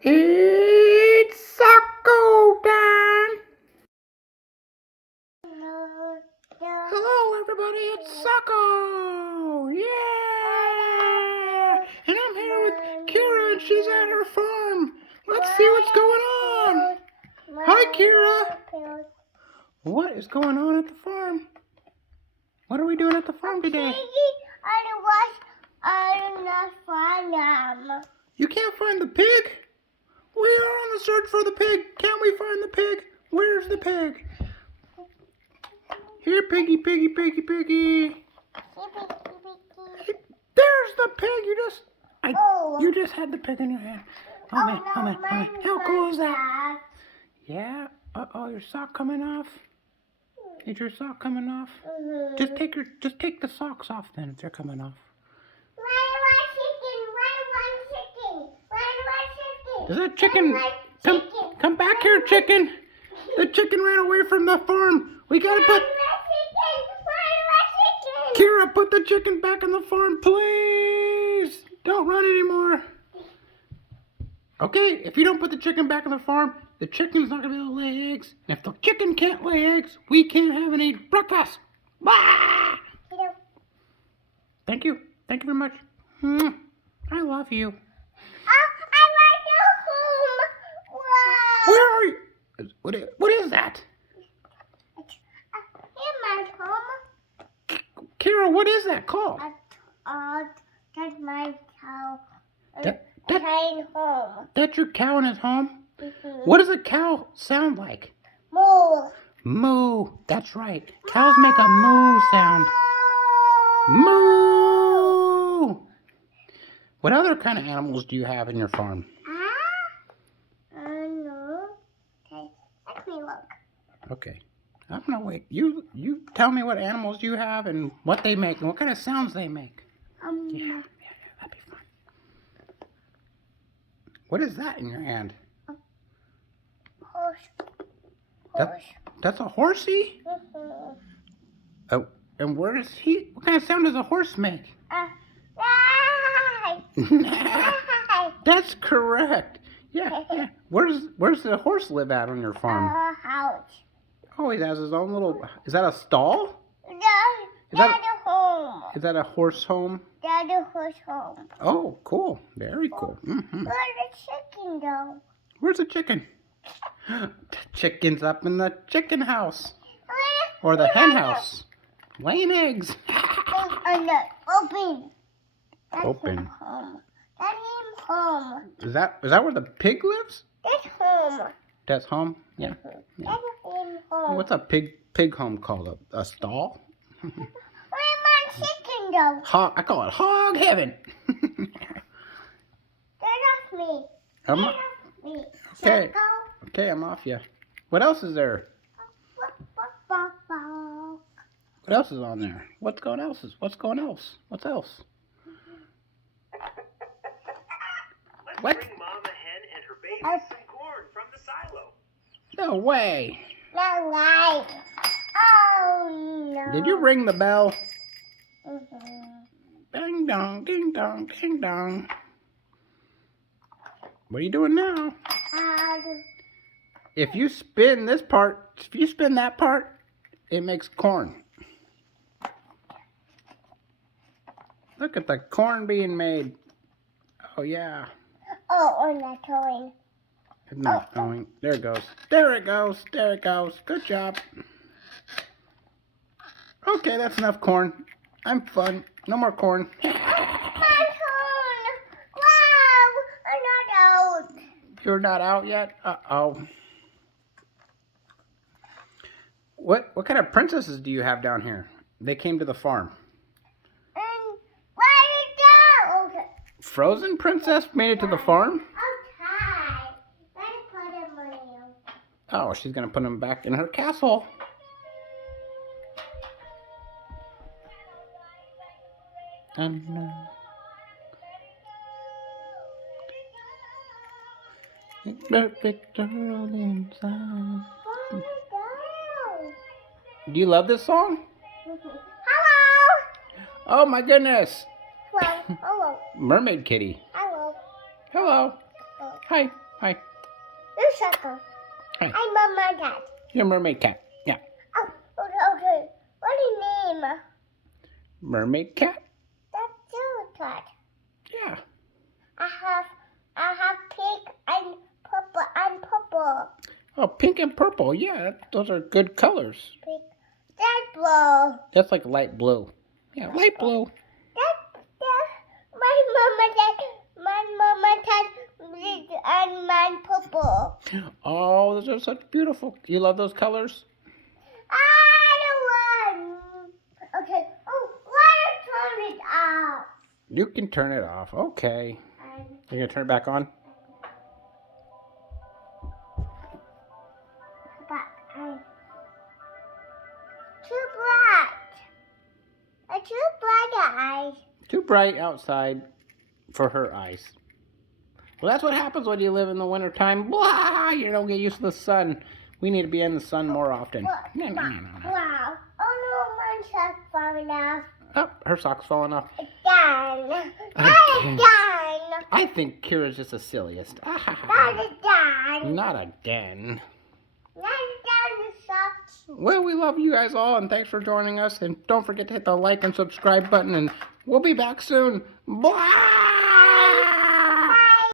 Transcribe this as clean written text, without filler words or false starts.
It's Sokco time! Hello everybody, it's Sokco! Yeah! And I'm here with Kira and she's at her farm. Let's see what's going on. Hi Kira! What is going on at the farm? What are we doing at the farm today? You can't find the pig? We are on the search for the pig. Can't we find the pig? Where's the pig? Here, piggy, piggy, piggy, piggy. There's the pig. You just had the pig in your hand. Oh man. How cool is that? Yeah. Uh-oh, your sock coming off. Is your sock coming off? Just take the socks off then if they're coming off. Is that chicken? Come back here, chicken. The chicken ran away from the farm. We gotta put... Kira, put the chicken back in the farm, please. Don't run anymore. Okay, if you don't put the chicken back in the farm, the chicken's not gonna be able to lay eggs. And if the chicken can't lay eggs, we can't have any breakfast. Bah! Thank you. Thank you very much. I love you. Where are you? What is that? Kira, what is that called? That's my cow. Home. That's your cow in his home? Mm-hmm. What does a cow sound like? Moo. Moo. That's right. Cows make a moo sound. Moo. What other kind of animals do you have in your farm? No. Okay, let me look. Okay. I'm gonna wait. You tell me what animals you have and what they make and what kind of sounds they make. Yeah, that'd be fun. What is that in your hand? Horse. That's a horsey? Mm-hmm. Oh, and where does he? What kind of sound does a horse make? That's correct. Yeah. Where's the horse live at on your farm? House. Oh, he has his own little... Is that a stall? No, that's a home. Is that a horse home? That's a horse home. Oh, cool. Very cool. Mm-hmm. Where's the chicken, though? Where's the chicken? The chicken's up in the chicken house. Or the hen house. Laying eggs. No, open. That's Open. Home. That's him home. Is that where the pig lives? That's home. That's home? Yeah. That's him home. What's a pig home called? A stall? Where's my chicken, though? I call it hog heaven. Get off me. I'm Get not- off me. Okay. Sokco. Okay, I'm off you. What else is there? What else is on there? What's going else? What's else? What? Let's bring Mama Hen and her babies some corn from the silo. No way. No way. Oh, no. Did you ring the bell? Mm-hmm. Ding dong, ding dong, ding dong. What are you doing now? If you spin that part, it makes corn. Look at the corn being made. Oh, yeah. Oh, I'm not going. It's not going. There it goes. There it goes. There it goes. Good job. Okay, that's enough corn. I'm fun. No more corn. My corn. Wow, I'm not out. You're not out yet? Uh-oh. What kind of princesses do you have down here? They came to the farm. And where did it go? Okay. Frozen princess made it to the farm? Okay. Let me put them on you. Oh, she's going to put them back in her castle. Perfect girl inside. Do you love this song? Hello. Oh my goodness. Hello. Hello. Mermaid kitty. Hello. Hello. Hi. Hi. You're Sokco. Hi. I'm Mama Dad. You're a mermaid cat. Yeah. Oh, okay. What is your name? Mermaid cat? That's you, Todd. Yeah. I have pink and purple. Oh, pink and purple. Yeah, those are good colors. Pink. That's blue. That's like light blue. Yeah, light blue. My mama said and mine purple. Oh, those are such beautiful. You love those colors? I don't want. Okay. Oh, why turn it off? You can turn it off. Okay. You're going to turn it back on? Too bright. Too bright eyes. Too bright outside for her eyes. Well, that's what happens when you live in the wintertime. Blah! You don't get used to the sun. We need to be in the sun more often. No. Wow. Oh no, my sock's falling off. Oh, her sock's falling off. Again. I think Kira's just the silliest. Not again. Not again. Not again, the socks. Well, we love you guys all, and thanks for joining us. And don't forget to hit the like and subscribe button, and we'll be back soon. Bye!